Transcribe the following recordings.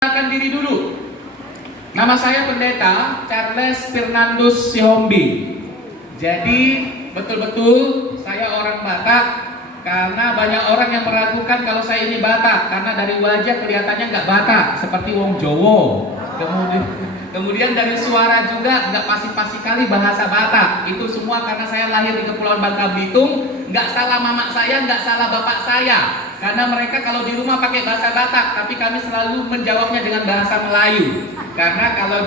Perkenalkan diri dulu. Nama saya Pendeta Charles Fernandus Sihombi. Jadi betul-betul saya orang Batak, karena banyak orang yang meragukan kalau saya ini Batak, karena dari wajah kelihatannya nggak Batak, seperti wong Jowo. Kemudian dari suara juga nggak pasti-pasti kali bahasa Batak. Itu semua karena saya lahir di Kepulauan Bangka Belitung. Nggak salah mama saya, nggak salah bapak saya. Karena mereka kalau di rumah pakai bahasa Batak, tapi kami selalu menjawabnya dengan bahasa Melayu. Karena kalau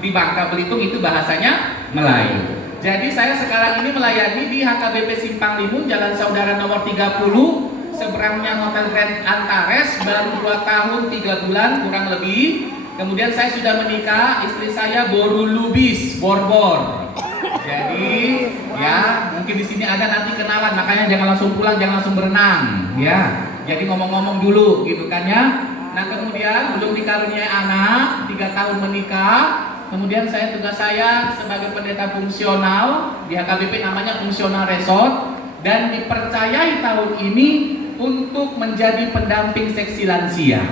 di Bangka Belitung itu bahasanya Melayu. Jadi saya sekarang ini melayani di HKBP Simpang Limun, Jalan Saudara nomor 30, seberangnya Hotel Grand Antares, baru 2 tahun 3 bulan kurang lebih. Kemudian saya sudah menikah, istri saya Boru Lubis, Borbor. Jadi ya mungkin di sini ada nanti kenalan, makanya jangan langsung pulang, jangan langsung berenang, ya. Jadi ngomong-ngomong dulu, gitu kan ya. Nah kemudian belum dikaruniai anak, 3 tahun menikah. Kemudian tugas saya sebagai pendeta fungsional di HKBP, namanya Fungsional Resort, dan dipercayai tahun ini untuk menjadi pendamping seksi lansia.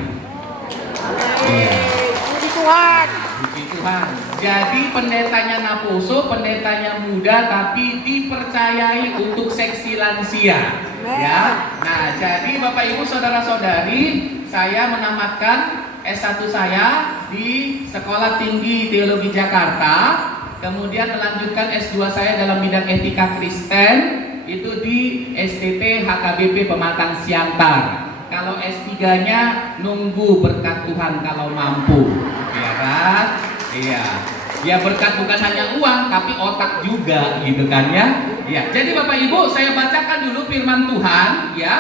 Iya. Puji Tuhan. Puji Tuhan. Jadi pendetanya Naposo, pendetanya muda, tapi dipercayai untuk seksi lansia. Ya. Nah, jadi Bapak Ibu saudara-saudari, saya menamatkan S1 saya di Sekolah Tinggi Teologi Jakarta, kemudian melanjutkan S2 saya dalam bidang etika Kristen, itu di STT HKBP Pematang Siantar. Kalau S3-nya nunggu berkat Tuhan kalau mampu, ya kan? Iya. Ya berkat bukan hanya uang, tapi otak juga, gitu kan ya? Ya. Jadi Bapak Ibu, saya bacakan dulu firman Tuhan, ya.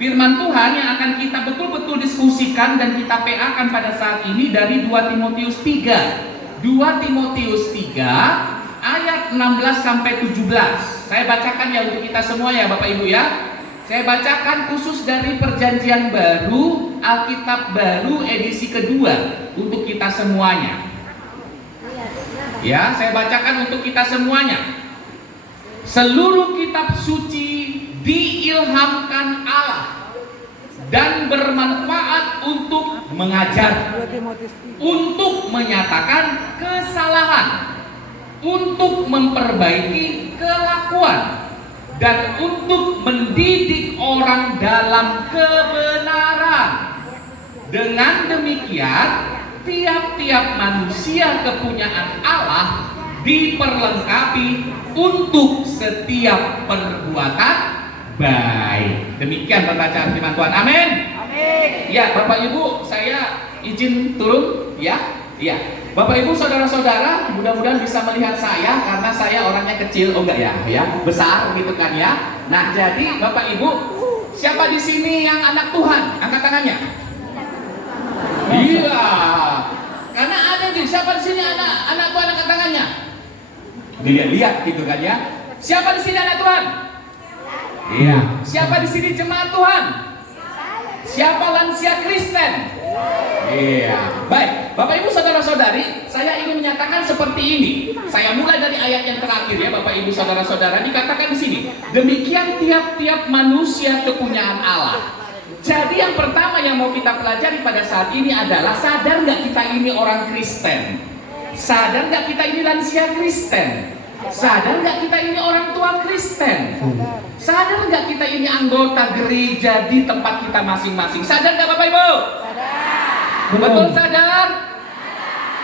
Firman Tuhan yang akan kita betul-betul diskusikan dan kita PA-kan pada saat ini dari 2 Timotius 3. 2 Timotius 3 ayat 16 sampai 17. Saya bacakan ya untuk kita semua ya Bapak Ibu ya. Saya bacakan khusus dari Perjanjian Baru, Alkitab Baru edisi kedua untuk kita semuanya. Ya, saya bacakan untuk kita semuanya. Seluruh kitab suci diilhamkan Allah dan bermanfaat untuk mengajar, untuk menyatakan kesalahan, untuk memperbaiki kelakuan, dan untuk mendidik orang dalam kebenaran. Dengan demikian, tiap-tiap manusia kepunyaan Allah diperlengkapi untuk setiap perbuatan baik. Demikian pembacaan firman Tuhan. Amin. Amin. Ya, Bapak Ibu, saya izin turun ya. Ya. Bapak Ibu saudara-saudara, mudah-mudahan bisa melihat saya karena saya orangnya kecil, oh enggak ya, ya besar gitu kan ya. Nah jadi Bapak Ibu, siapa di sini yang anak Tuhan? Angkat tangannya. Iya, karena ada di siapa di sini anak Tuhan, angkat tangannya. Dilihat-lihat gitu kan ya. Siapa di sini anak Tuhan? Iya. Siapa di sini jemaat Tuhan? Siapa lansia Kristen? Iya. Baik, Bapak Ibu saudara-saudari, saya ingin menyatakan seperti ini. Saya mulai dari ayat yang terakhir ya Bapak Ibu saudara-saudara, dikatakan di sini, demikian tiap-tiap manusia kepunyaan Allah. Jadi yang pertama yang mau kita pelajari pada saat ini adalah, sadar nggak kita ini orang Kristen? Sadar nggak kita ini lansia Kristen? Sadar nggak kita ini orang tua Kristen? Sadar nggak kita ini anggota gereja di tempat kita masing-masing? Sadar nggak Bapak Ibu? Betul sadar?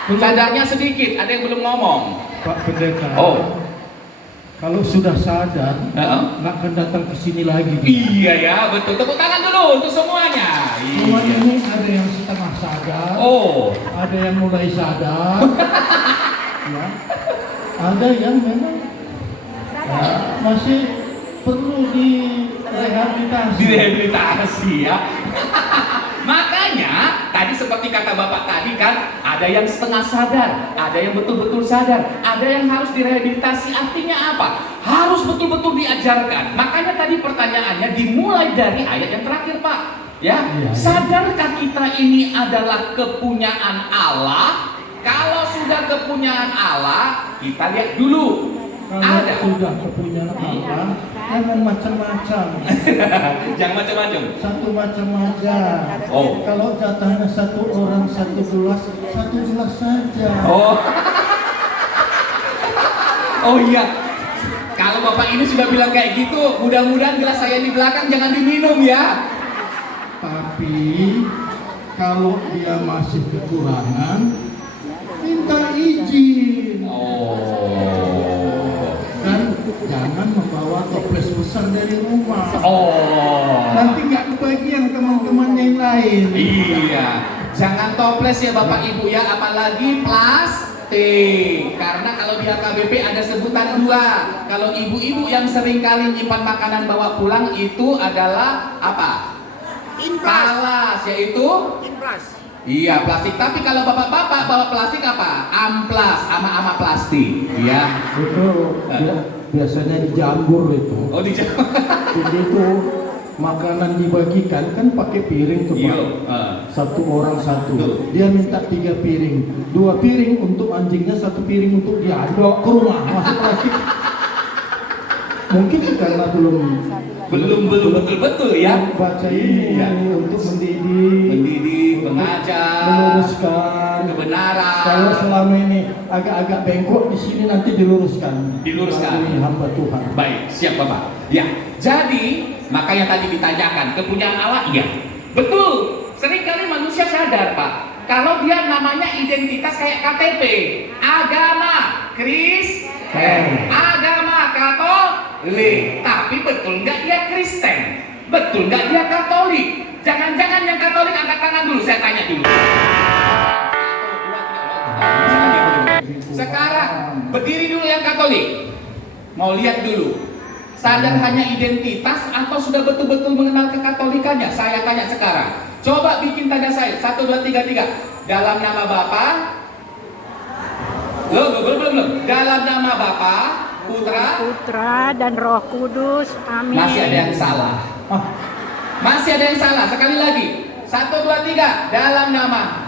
Sadarnya sedikit, ada yang belum ngomong. Pak Pendeta. Oh. Kalau sudah sadar, nggak akan datang ke sini lagi. Iya ya, betul. Tepuk tangan dulu untuk semuanya. Semua Iya. ini ada yang setengah sadar, Oh. ada yang mulai sadar, ya. Ada yang memang masih perlu direhabilitasi. Direhabilitasi ya. Makanya tadi seperti kata Bapak tadi kan, ada yang setengah sadar, ada yang betul-betul sadar, ada yang harus direhabilitasi. Artinya apa? Harus betul-betul diajarkan. Makanya tadi pertanyaannya dimulai dari ayat yang terakhir Pak. Ya, Iya. sadarkah kita ini adalah kepunyaan Allah? Kalau sudah kepunyaan Allah, kita lihat dulu Kalau Ada. sudah kepunyaan Allah, jangan macam-macam. Jangan macam-macam. Satu macam aja. Oh. Kalau jatahnya satu orang satu gelas saja. Oh. Oh iya. Kalau Bapak ini sudah bilang kayak gitu, mudah-mudahan gelas saya di belakang jangan diminum ya. Tapi kalau dia masih kekurangan, minta izin. Oh. Dan jangan membawa toples besar dari rumah. Oh. Nanti nggak kebagian teman-teman yang lain. Iya. Jangan toples ya Bapak Ibu ya, apalagi plastik. Karena kalau di HKBP ada sebutan dua. Kalau ibu-ibu yang sering kali nyimpan makanan bawa pulang itu adalah apa? Talas, yaitu Implas. iya plastik. Tapi kalau bapak-bapak bawa plastik apa? Amplas, ama-ama plastik. Iya. Itu biasanya dijambur itu. Oh dijawab. Jadi itu makanan dibagikan kan pakai piring tuh Pak. Iya. Satu orang satu. Betul. Dia minta 3 piring, 2 piring untuk anjingnya, 1 piring untuk dia. Bawa ke rumah, masuk plastik. Mungkin karena belum betul ya. baca ini Iya. untuk mendidik, mengajar, meluruskan kebenaran. Kalau selama ini agak-agak bengkok di sini nanti diluruskan. Diluruskan. Melalui hamba Tuhan. Baik, siap Bapak. Ya, jadi makanya tadi ditanyakan kepunyaan Allah, iya. Betul. Seringkali manusia sadar, Pak, kalau dia namanya identitas kayak KTP, agama Kristen, agama Katolik, tapi betul nggak dia Kristen? Betul nggak dia Katolik? Jangan-jangan yang Katolik angkat tangan dulu, saya tanya dulu. Sekarang berdiri dulu yang Katolik. Mau lihat dulu. Sadar hanya identitas atau sudah betul-betul mengenal kekatolikannya? Saya tanya sekarang. Coba bikin tanda saya. 1, 2, 3, 3. Dalam nama Bapa. Belum. Dalam nama Bapa, Putra dan Roh Kudus. Amin. Masih ada yang salah. Masih ada yang salah. Sekali lagi. 1, 2, 3. Dalam nama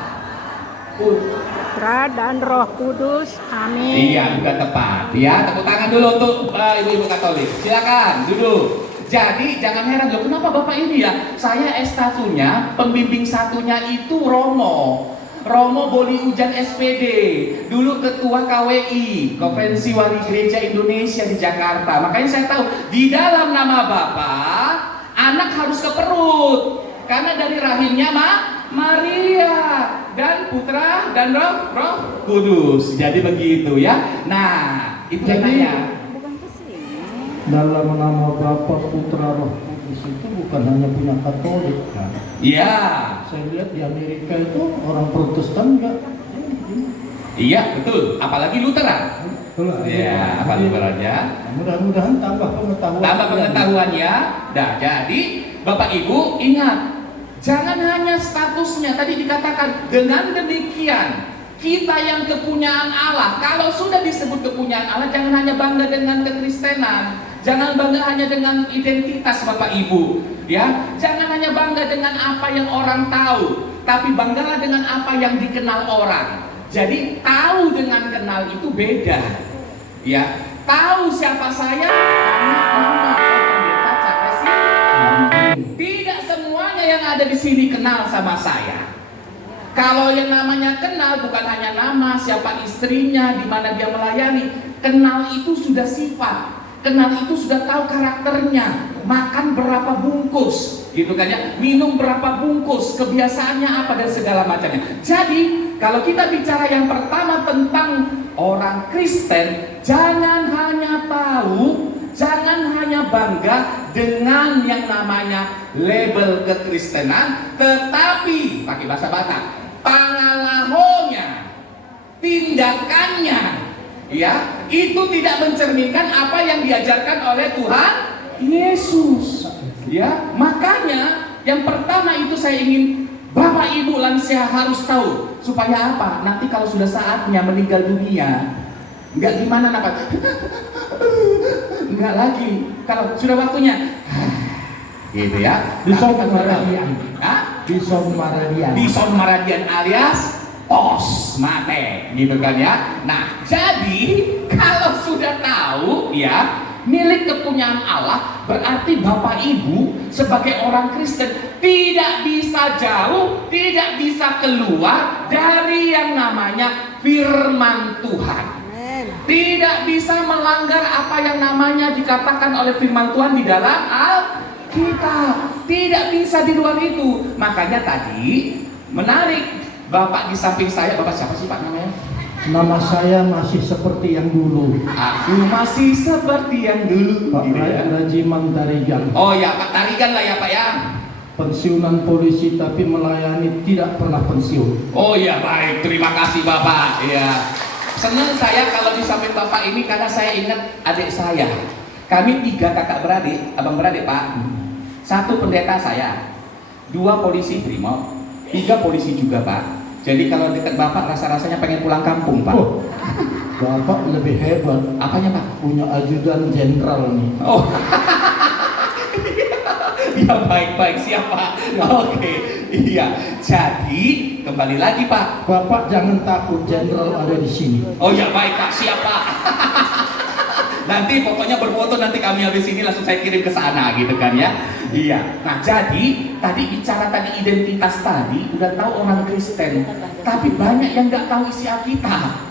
Putra dan Roh Kudus. Amin. Iya, bukan tepat. Ya, tepuk tangan dulu untuk ibu-ibu Katolik. Silakan duduk. Jadi jangan heran loh, kenapa Bapak ini ya? Saya S1-nya, pembimbing satunya itu Romo Boli Ujan SPD, dulu ketua KWI, Konferensi Wali Gereja Indonesia di Jakarta. Makanya saya tahu di dalam nama Bapa, anak harus ke perut, karena dari rahimnya Maria dan Putra dan Roh Kudus. Jadi begitu ya. Nah, itu yang Jadi, nanya. dalam nama Bapa, Putra, Roh Kudus itu bukan hanya punya Katolik kan? Iya. Saya lihat di Amerika itu orang Protestan enggak. Iya, betul. Apalagi Lutheran. Iya, apa Lutherannya? Mudah-mudahan tambah pengetahuan. Tambah pengetahuannya. Nah, jadi Bapak Ibu ingat, jangan hanya statusnya. Tadi dikatakan dengan demikian kita yang kepunyaan Allah. Kalau sudah disebut kepunyaan Allah, jangan hanya bangga dengan kekristenan. Jangan bangga hanya dengan identitas Bapak Ibu, ya. Jangan hanya bangga dengan apa yang orang tahu, tapi banggalah dengan apa yang dikenal orang. Jadi tahu dengan kenal itu beda, ya. Tahu siapa saya? Pendeta Charles. Tidak semuanya yang ada di sini kenal sama saya. Kalau yang namanya kenal bukan hanya nama, siapa istrinya, di mana dia melayani. Kenal itu sudah sifat. Kenal itu sudah tahu karakternya, makan berapa bungkus, gitu kan ya, minum berapa bungkus, kebiasaannya apa dan segala macamnya. Jadi kalau kita bicara yang pertama tentang orang Kristen, jangan hanya tahu, jangan hanya bangga dengan yang namanya label kekristenan, tetapi pakai bahasa Batak, pangalahonya, tindakannya, ya, itu tidak mencerminkan apa yang diajarkan oleh Tuhan Yesus. Ya, makanya yang pertama itu saya ingin Bapak Ibu lansia harus tahu, supaya apa? Nanti kalau sudah saatnya meninggal dunia, enggak gimana nafas, enggak lagi. Kalau sudah waktunya, gitu ya. Bison Maradian. Hah? Bison Maradian. Bison Maradian alias pos mate gitu kan ya. Nah, jadi kalau sudah tahu ya milik kepunyaan Allah, berarti Bapak Ibu sebagai orang Kristen tidak bisa jauh, tidak bisa keluar dari yang namanya firman Tuhan. Tidak bisa melanggar apa yang namanya dikatakan oleh firman Tuhan di dalam Alkitab. Tidak bisa di luar itu. Makanya tadi menarik, Bapak di samping saya, Bapak siapa sih Pak namanya? Nama saya masih seperti yang dulu. Aku masih seperti yang dulu. Pak Gitu ya. Rajiman Tarigan. Oh ya Pak Tarigan lah ya Pak ya. Pensiunan polisi tapi melayani tidak pernah pensiun. Oh ya baik, terima kasih Bapak. Ya. Senang saya kalau di samping Bapak ini karena saya ingat adik saya. Kami 3 kakak beradik, abang beradik Pak. 1 pendeta saya, 2 polisi Brimob, 3 polisi juga Pak. Jadi kalau dekat Bapak rasa-rasanya pengen pulang kampung Pak. Oh, Bapak lebih hebat. Apanya Pak? Punya ajudan jenderal nih. Oh. Ya baik-baik siapa? Oke. Iya. Jadi kembali lagi Pak. Bapak jangan takut, jenderal ada di sini. Oh ya baik Pak, siapa? Nanti pokoknya berfoto, nanti kami habis ini langsung saya kirim ke sana gitu kan ya. Iya. Nah jadi tadi bicara tadi identitas tadi, udah tahu orang Kristen, tapi banyak yang nggak tahu isi Alkitab.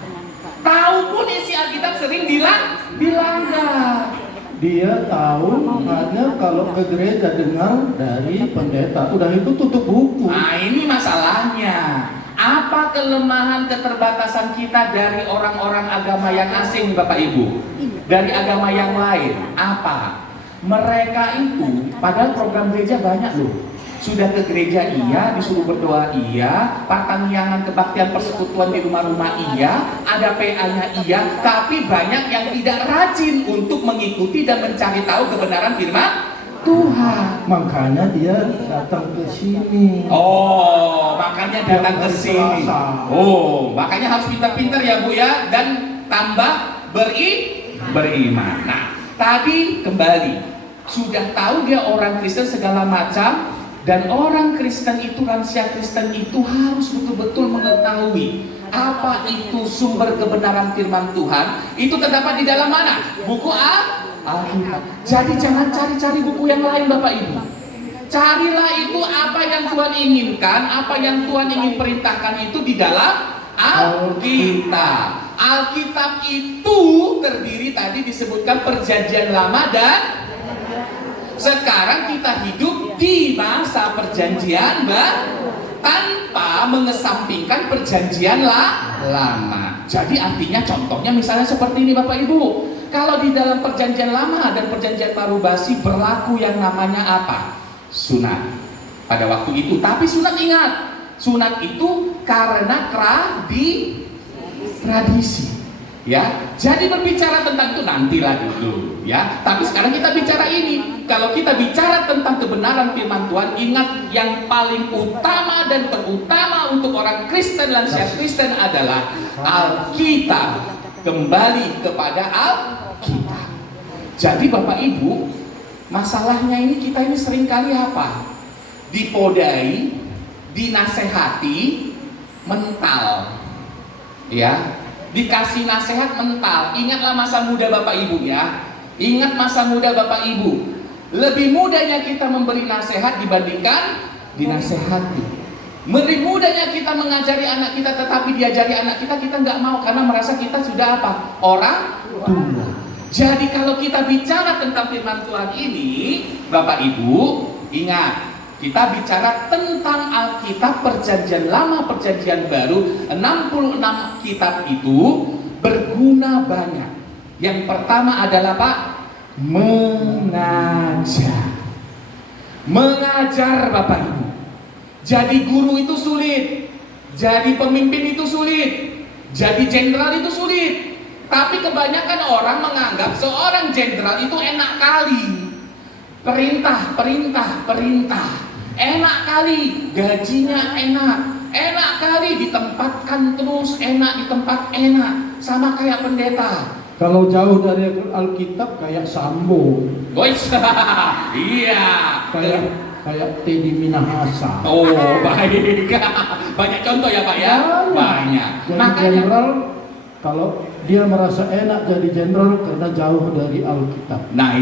Tahu pun isi Alkitab sering dilanggar. Dia tahu hanya kalau ke gereja dengar dari pendeta. Udah itu tutup buku. Nah ini masalahnya. Apa kelemahan keterbatasan kita dari orang-orang agama yang asing Bapak Ibu? Dari agama yang lain? Apa? Mereka itu padahal program gereja banyak loh. Sudah ke gereja iya, disuruh berdoa iya, pertanian kebaktian persekutuan di rumah-rumah iya, ada PA-nya iya, tapi banyak yang tidak rajin untuk mengikuti dan mencari tahu kebenaran firman Tuhan. Makanya dia datang ke sini. Oh, makanya datang ke sini. Oh, makanya harus pintar-pintar ya Bu ya, dan tambah beriman. Nah, tadi kembali sudah tahu dia orang Kristen segala macam, dan orang Kristen itu, lansia Kristen itu harus betul-betul mengetahui apa itu sumber kebenaran firman Tuhan. Itu terdapat di dalam mana? Buku Alkitab. Jadi jangan cari-cari buku yang lain Bapak Ibu. Carilah itu apa yang Tuhan inginkan, apa yang Tuhan ingin perintahkan itu di dalam Alkitab. Alkitab itu terdiri tadi disebutkan perjanjian lama dan sekarang kita hidup di masa perjanjian baru tanpa mengesampingkan perjanjian lama. Jadi artinya contohnya misalnya seperti ini Bapak Ibu. Kalau di dalam perjanjian lama dan perjanjian baru basi berlaku yang namanya apa? Sunat pada waktu itu. Tapi sunat, ingat, sunat itu karena tradisi. Ya, jadi berbicara tentang itu nantilah dulu, ya. Tapi sekarang kita bicara ini. Kalau kita bicara tentang kebenaran firman Tuhan, ingat yang paling utama dan terutama untuk orang Kristen, lansia Kristen adalah Alkitab. Kembali kepada Alkitab. Jadi Bapak Ibu, masalahnya ini kita ini seringkali apa? Dipodai, dinasehati, mental, ya. Dikasih nasihat mental. Ingatlah masa muda Bapak Ibu ya. Ingat masa muda Bapak Ibu. Lebih mudanya kita memberi nasihat dibandingkan dinasehati. Lebih mudanya kita mengajari anak kita, tetapi diajari anak kita, kita nggak mau karena merasa kita sudah apa? Orang tua. Jadi kalau kita bicara tentang firman Tuhan ini, Bapak Ibu, ingat, kita bicara tentang Alkitab perjanjian lama, perjanjian baru, 66 kitab itu berguna banyak. Yang pertama adalah Pak, mengajar. Mengajar Bapak Ibu. Jadi guru itu sulit, jadi pemimpin itu sulit, jadi jenderal itu sulit. Tapi kebanyakan orang menganggap seorang jenderal itu enak kali. Perintah. Enak kali, gajinya enak kali, ditempatkan terus enak, di tempat enak, sama kayak pendeta. Kalau jauh dari Alkitab kayak Sambo. Boys, iya. kayak Teddy Minahasa. Oh, baik. Banyak contoh ya Pak ya? Banyak. Jadi Makanya jenderal, kalau dia merasa enak jadi jenderal karena jauh dari Alkitab. nah